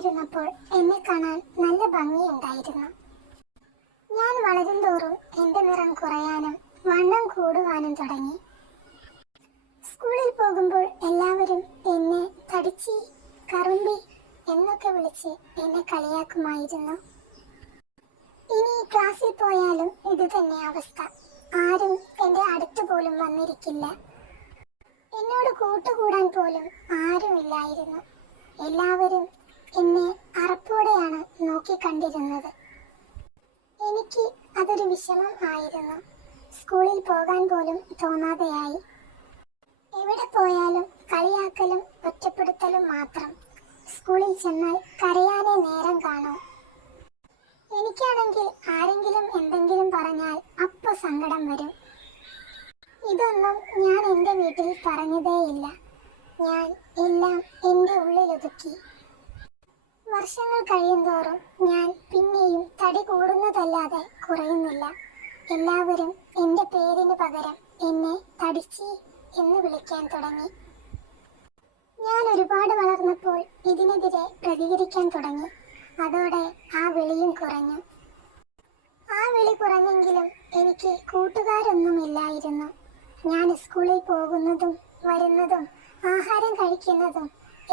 ചെറുതായിരുന്നപ്പോൾ എന്നെ കാണാൻ നല്ല ഭംഗിയുണ്ടായിരുന്നു. ഞാൻ വളരുംതോറും എന്റെ നിറം കുറയാനും വണ്ണം കൂടുവാനും തുടങ്ങി. സ്കൂളിൽ പോകുമ്പോൾ എല്ലാവരും എന്നെ തടിച്ചി, കറുമ്പി എന്നൊക്കെ വിളിച്ച് എന്നെ കളിയാക്കുമായിരുന്നു. ഇനി ക്ലാസ്സിൽ പോയാലും ഇത് തന്നെ അവസ്ഥ. ആരും എന്റെ അടുത്ത് പോലും വന്നിരിക്കില്ല. എന്നോട് കൂട്ടുകൂടാൻ പോലും ആരുമില്ലായിരുന്നു. എല്ലാവരും എന്നെ അറപ്പോടെയാണ് നോക്കിക്കണ്ടിരുന്നത്. എനിക്ക് അതൊരു വിഷമം ആയിരുന്നു. സ്കൂളിൽ പോകാൻ പോലും തോന്നാതെയായി. എവിടെ പോയാലും കളിയാക്കലും ഒറ്റപ്പെടുത്തലും മാത്രം. സ്കൂളിൽ ചെന്നാൽ കരയാനേ നേരം കാണൂ. എനിക്കാണെങ്കിൽ ആരെങ്കിലും എന്തെങ്കിലും പറഞ്ഞാൽ അപ്പോൾ സങ്കടം വരും. ഇതൊന്നും ഞാൻ എൻ്റെ വീട്ടിൽ പറഞ്ഞതേയില്ല. ഞാൻ എല്ലാം എൻ്റെ ഉള്ളിലൊതുക്കി. വർഷങ്ങൾ കഴിയുന്തോറും ഞാൻ പിന്നെയും തടി കൂടുന്നതല്ലാതെ കുറയുന്നില്ല. എല്ലാവരും എൻ്റെ പേരിന് പകരം എന്നെ തടിച്ചി എന്ന് വിളിക്കാൻ തുടങ്ങി. ഞാൻ ഒരുപാട് വളർന്നപ്പോൾ ഇതിനെതിരെ പ്രതികരിക്കാൻ തുടങ്ങി. അതോടെ ആ വിളിയും കുറഞ്ഞു. ആ വിളി കുറഞ്ഞെങ്കിലും എനിക്ക് കൂട്ടുകാരൊന്നുമില്ലായിരുന്നു. ഞാൻ സ്കൂളിൽ പോകുന്നതും വരുന്നതും ആഹാരം കഴിക്കുന്നതും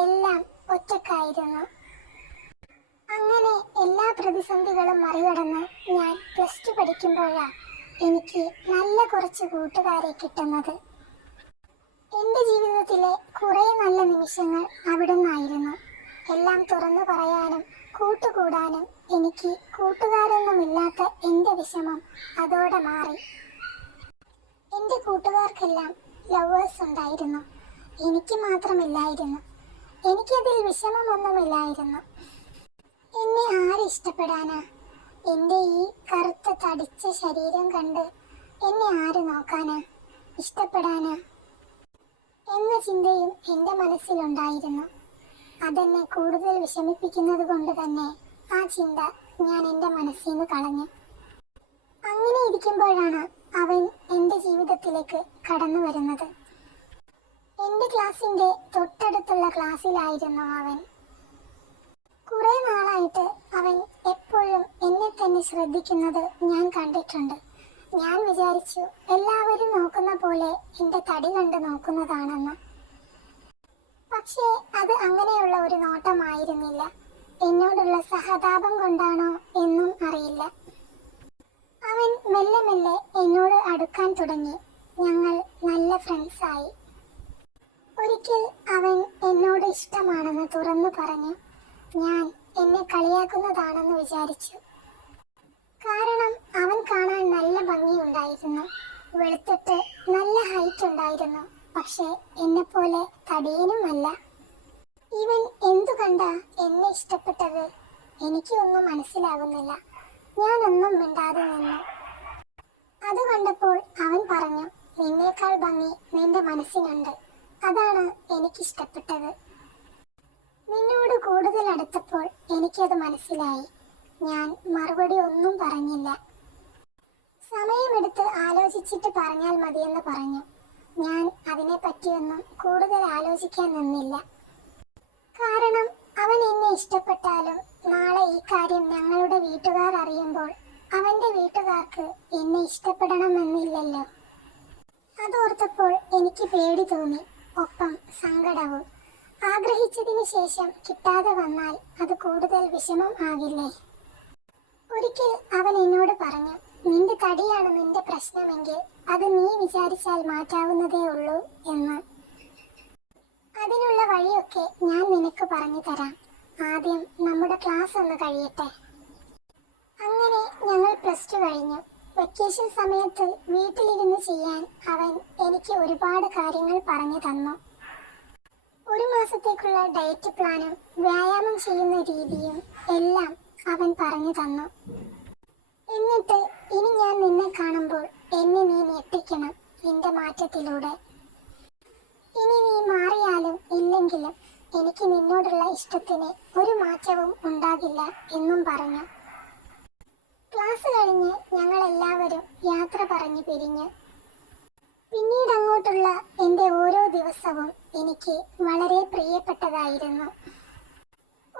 എല്ലാം ഒറ്റക്കായിരുന്നു. അങ്ങനെ എല്ലാ പ്രതിസന്ധികളും മറികടന്ന് ഞാൻ +2 പഠിക്കുമ്പോഴാണ് എനിക്ക് നല്ല കുറച്ച് കൂട്ടുകാരെ കിട്ടുന്നത്. എൻ്റെ ജീവിതത്തിലെ കുറേ നല്ല നിമിഷങ്ങൾ അവിടെ നിന്നായിരുന്നു. എല്ലാം തുറന്നു പറയാനും കൂട്ടുകൂടാനും എനിക്ക് കൂട്ടുകാരൊന്നുമില്ലാത്ത എൻ്റെ വിഷമം അതോടെ മാറി. എൻ്റെ കൂട്ടുകാർക്കെല്ലാം ലവേഴ്സ് ഉണ്ടായിരുന്നു. എനിക്ക് മാത്രമില്ലായിരുന്നു. എനിക്കതിൽ വിഷമമൊന്നുമില്ലായിരുന്നു. എന്നെ ആരിഷ്ടപ്പെടാനാ? എൻ്റെ ഈ കറുത്ത തടിച്ച ശരീരം കണ്ട് എന്നെ ആര് നോക്കാനാ, ഇഷ്ടപ്പെടാനാ എന്ന ചിന്തയും എൻ്റെ മനസ്സിലുണ്ടായിരുന്നു. അതെന്നെ കൂടുതൽ വിഷമിപ്പിക്കുന്നത് കൊണ്ട് തന്നെ ആ ചിന്ത ഞാൻ എൻ്റെ മനസ്സിൽ നിന്ന് കളഞ്ഞു. അങ്ങനെ ഇരിക്കുമ്പോഴാണ് അവൻ എൻ്റെ ജീവിതത്തിലേക്ക് കടന്നു വരുന്നത്. എൻ്റെ ക്ലാസ്സിൻ്റെ തൊട്ടടുത്തുള്ള ക്ലാസ്സിലായിരുന്നു അവൻ. കുറേ നാളായിട്ട് അവൻ എപ്പോഴും എന്നെ തന്നെ ശ്രദ്ധിക്കുന്നത് ഞാൻ കണ്ടിട്ടുണ്ട്. ഞാൻ വിചാരിച്ചു എല്ലാവരും നോക്കുന്ന പോലെ എൻ്റെ തടി കണ്ട് നോക്കുന്നതാണെന്ന്. പക്ഷേ അത് അങ്ങനെയുള്ള ഒരു നോട്ടമായിരുന്നില്ല. എന്നോടുള്ള സഹതാപം കൊണ്ടാണോ എന്നും അറിയില്ല. അവൻ മെല്ലെ മെല്ലെ എന്നോട് അടുക്കാൻ തുടങ്ങി. ഞങ്ങൾ നല്ല ഫ്രണ്ട്സായി. ഒരിക്കൽ അവൻ എന്നോട് ഇഷ്ടമാണെന്ന് തുറന്നു പറഞ്ഞു. ഞാൻ എന്നെ കളിയാക്കുന്നതാണെന്ന് വിചാരിച്ചു. കാരണം അവൻ കാണാൻ നല്ല ഭംഗിയുണ്ടായിരുന്നു. വെളുത്തിട്ട് നല്ല ഹൈറ്റ് ഉണ്ടായിരുന്നു. പക്ഷേ എന്നെപ്പോലെ തടിയനുമല്ല. ഇവൻ എന്തു കണ്ടാ എന്നെ ഇഷ്ടപ്പെട്ടത്? എനിക്കൊന്നും മനസ്സിലാകുന്നില്ല. ഞാനൊന്നും മിണ്ടാതെ നിന്നു. അത് കണ്ടപ്പോൾ അവൻ പറഞ്ഞു, നിന്നേക്കാൾ ഭംഗി നിന്റെ മനസ്സിനുണ്ട്. അതാണ് എനിക്കിഷ്ടപ്പെട്ടത്. നിന്നോട് കൂടുതൽ അടുത്തപ്പോൾ എനിക്കത് മനസ്സിലായി. ഞാൻ മറുപടി ഒന്നും പറഞ്ഞില്ല. സമയമെടുത്ത് ആലോചിച്ചിട്ട് പറഞ്ഞാൽ മതിയെന്ന് പറഞ്ഞു. ഞാൻ അതിനെപ്പറ്റിയൊന്നും കൂടുതൽ ആലോചിക്കാൻ നിന്നില്ല. കാരണം അവൻ എന്നെ ഇഷ്ടപ്പെട്ടാലും നാളെ ഈ കാര്യം ഞങ്ങളുടെ വീട്ടുകാർ അറിയുമ്പോൾ അവൻ്റെ വീട്ടുകാർക്ക് എന്നെ ഇഷ്ടപ്പെടണമെന്നില്ലല്ലോ. അതോർത്തപ്പോൾ എനിക്ക് പേടി തോന്നി, ഒപ്പം സങ്കടവും. ആഗ്രഹിച്ചതിന് ശേഷം കിട്ടാതെ വന്നാൽ അത് കൂടുതൽ വിഷമം ആകില്ലേ? ഒരിക്കൽ അവൻ എന്നോട് പറഞ്ഞു, നിന്റെ തടിയാണ് നിന്റെ പ്രശ്നമെങ്കിൽ അത് നീ വിചാരിച്ചാൽ മാറ്റാവുന്നതേ ഉള്ളൂ എന്ന്. അതിനുള്ള വഴിയൊക്കെ ഞാൻ നിനക്ക് പറഞ്ഞു തരാം. ആദ്യം നമ്മുടെ ക്ലാസ് ഒന്ന് കഴിയട്ടെ. അങ്ങനെ ഞങ്ങൾ +2 കഴിഞ്ഞു. വെക്കേഷൻ സമയത്ത് വീട്ടിലിരുന്ന് ചെയ്യാൻ അവൻ എനിക്ക് ഒരുപാട് കാര്യങ്ങൾ പറഞ്ഞു തന്നു. 1 മാസത്തേക്കുള്ള ഡയറ്റ് പ്ലാനും വ്യായാമം ചെയ്യുന്ന രീതിയും എല്ലാം അവൻ പറഞ്ഞു തന്നു. എന്നിട്ട് ഇനി ഞാൻ നിന്നെ കാണുമ്പോൾ എന്നെ നീ ഞെട്ടിക്കണം നിന്റെ മാറ്റത്തിലൂടെ. ഇനി നീ മാറിയാലും ഇല്ലെങ്കിലും എനിക്ക് നിന്നോടുള്ള ഇഷ്ടത്തിന് ഒരു മാറ്റവും ഉണ്ടാകില്ല എന്നും പറഞ്ഞു. ക്ലാസ് കഴിഞ്ഞ് ഞങ്ങളെല്ലാവരും യാത്ര പറഞ്ഞു പിരിഞ്ഞു. പിന്നീട് അങ്ങോട്ടുള്ള എൻ്റെ ഓരോ ദിവസവും എനിക്ക് വളരെ പ്രിയപ്പെട്ടതായിരുന്നു.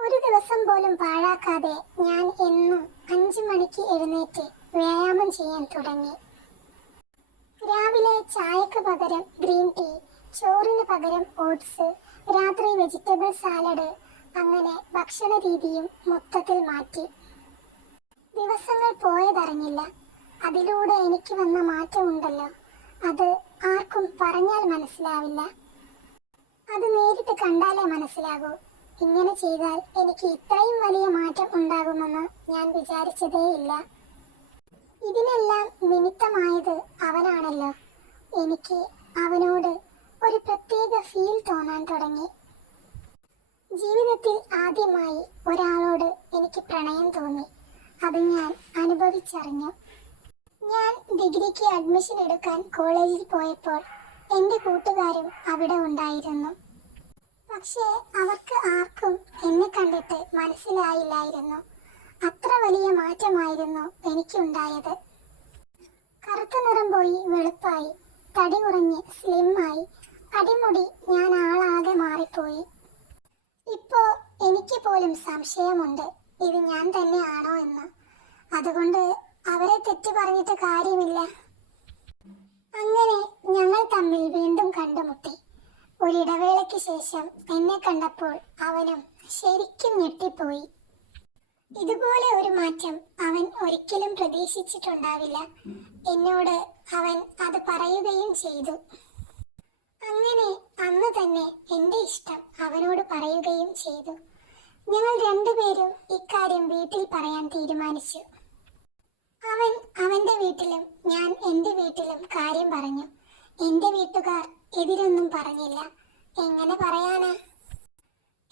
ഒരു ദിവസം പോലും പാഴാക്കാതെ ഞാൻ എന്നും 5 മണിക്ക് എഴുന്നേറ്റ് വ്യായാമം ചെയ്യാൻ തുടങ്ങി. രാവിലെ ചായക്ക് പകരം ഗ്രീൻ ടീ, ചോറിന് പകരം ഓട്സ്, രാത്രി വെജിറ്റബിൾ സാലഡ്, അങ്ങനെ ഭക്ഷണ രീതിയും മൊത്തത്തിൽ മാറ്റി. ദിവസങ്ങൾ പോയതറിഞ്ഞില്ല. അതിലൂടെ എനിക്ക് വന്ന മാറ്റമുണ്ടല്ലോ, അത് ആർക്കും പറഞ്ഞാൽ മനസ്സിലാവില്ല. അത് നേരിട്ട് കണ്ടാലേ മനസ്സിലാകൂ. ഇങ്ങനെ ചെയ്താൽ എനിക്ക് ഇത്രയും വലിയ മാറ്റം ഉണ്ടാകുമെന്ന് ഞാൻ വിചാരിച്ചതേയില്ല. ഇതിനെല്ലാം നിമിത്തമായത് അവനാണല്ലോ. എനിക്ക് അവനോട് ഒരു പ്രത്യേക ഫീൽ തോന്നാൻ തുടങ്ങി. ജീവിതത്തിൽ ആദ്യമായി ഒരാളോട് എനിക്ക് പ്രണയം തോന്നി. അത് ഞാൻ അനുഭവിച്ചറിഞ്ഞു. ഞാൻ ഡിഗ്രിക്ക് അഡ്മിഷൻ എടുക്കാൻ കോളേജിൽ പോയപ്പോൾ എൻ്റെ കൂട്ടുകാരും അവിടെ ഉണ്ടായിരുന്നു. പക്ഷേ അവർക്ക് ആർക്കും എന്നെ കണ്ടിട്ട് മനസ്സിലായില്ലായിരുന്നു. അത്ര വലിയ മാറ്റമായിരുന്നു എനിക്കുണ്ടായത്. കറുത്ത നിറം പോയി വെളുപ്പായി, തടി കുറഞ്ഞ് സ്ലിമ്മായി, അടിമുടി ഞാൻ ആളാകെ മാറിപ്പോയി. ഇപ്പോ എനിക്ക് പോലും സംശയമുണ്ട്, ഇത് ഞാൻ തന്നെ ആണോ എന്ന്. അതുകൊണ്ട് അവരെ തെറ്റു പറഞ്ഞിട്ട് കാര്യമില്ല. അങ്ങനെ ഞങ്ങൾ തമ്മിൽ വീണ്ടും കണ്ടുമുട്ടി. ഒരിടവേളയ്ക്ക് ശേഷം എന്നെ കണ്ടപ്പോൾ അവനും ശരിക്കും ഞെട്ടിപ്പോയി. ഇതുപോലെ ഒരു മാറ്റം അവൻ ഒരിക്കലും പ്രതീക്ഷിച്ചിട്ടുണ്ടാവില്ല. എന്നോട് അവൻ അത് പറയുകയും ചെയ്തു. അങ്ങനെ അന്ന് തന്നെ എൻ്റെ ഇഷ്ടം അവനോട് പറയുകയും ചെയ്തു. ഞങ്ങൾ രണ്ടുപേരും ഇക്കാര്യം വീട്ടിൽ പറയാൻ തീരുമാനിച്ചു. അവൻ അവൻ്റെ വീട്ടിലും ഞാൻ എൻ്റെ വീട്ടിലും കാര്യം പറഞ്ഞു. എൻ്റെ വീട്ടുകാർ എതിരൊന്നും പറഞ്ഞില്ല. എങ്ങനെ പറയാനാ?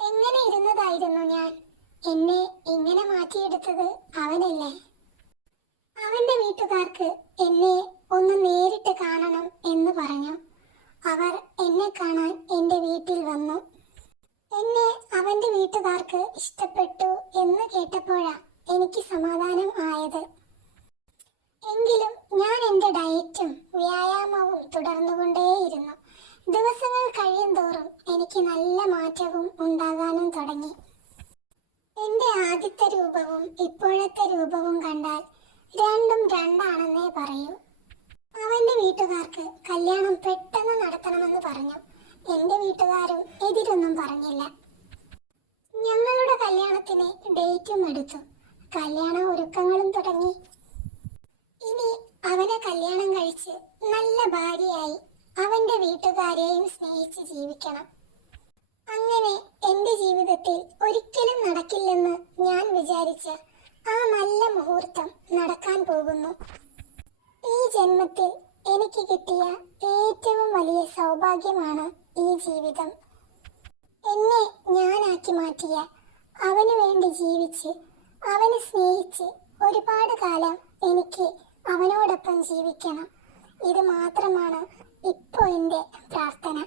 എങ്ങനെ ഇരുന്നതായിരുന്നു ഞാൻ. എന്നെ ഇങ്ങനെ മാറ്റിയെടുത്തത് അവനല്ലേ. അവൻ്റെ വീട്ടുകാർക്ക് എന്നെ ഒന്ന് നേരിട്ട് കാണണം എന്ന് പറഞ്ഞു. അവർ എന്നെ കാണാൻ എൻ്റെ വീട്ടിൽ വന്നു. എന്നെ അവൻ്റെ വീട്ടുകാർക്ക് ഇഷ്ടപ്പെട്ടു എന്ന് കേട്ടപ്പോഴാ എനിക്ക് സമാധാനം ആയത്. എങ്കിലും ഞാൻ എൻ്റെ ഡയറ്റും വ്യായാമവും തുടർന്നുകൊണ്ടേയിരുന്നു. ദിവസങ്ങൾ കഴിയും തോറും എനിക്ക് നല്ല മാറ്റവും ഉണ്ടാകാനും തുടങ്ങി. എൻ്റെ ആദ്യത്തെ രൂപവും ഇപ്പോഴത്തെ രൂപവും കണ്ടാൽ രണ്ടും രണ്ടാണെന്നേ പറയൂ. അവൻ്റെ വീട്ടുകാർക്ക് കല്യാണം പെട്ടെന്ന് നടത്തണമെന്ന് പറഞ്ഞു. എൻ്റെ വീട്ടുകാരും എതിരൊന്നും പറഞ്ഞില്ല. ഞങ്ങളുടെ കല്യാണത്തിന് ഡേറ്റും എടുത്തു. കല്യാണ ഒരുക്കങ്ങളും തുടങ്ങി. ഇനി അവനെ കല്യാണം കഴിച്ച് നല്ല ഭാര്യയായി അവൻ്റെ വീട്ടുകാരെയും സ്നേഹിച്ച് ജീവിക്കണം. അങ്ങനെ എൻ്റെ ജീവിതത്തിൽ ഒരിക്കലും നടക്കില്ലെന്ന് ഞാൻ വിചാരിച്ച ആ നല്ല മുഹൂർത്തം നടക്കാൻ പോകുന്നു. ഈ ജന്മത്തിൽ എനിക്ക് കിട്ടിയ ഏറ്റവും വലിയ സൗഭാഗ്യമാണ് ഈ ജീവിതം. എന്നെ ഞാനാക്കി മാറ്റിയ, അവന് വേണ്ടി ജീവിച്ച് അവനെ സ്നേഹിച്ച് ഒരുപാട് കാലം എനിക്ക് അവനോടൊപ്പം ജീവിക്കണം. ഇത് മാത്രമാണ് ഇപ്പോൾ എൻ്റെ പ്രാർത്ഥന.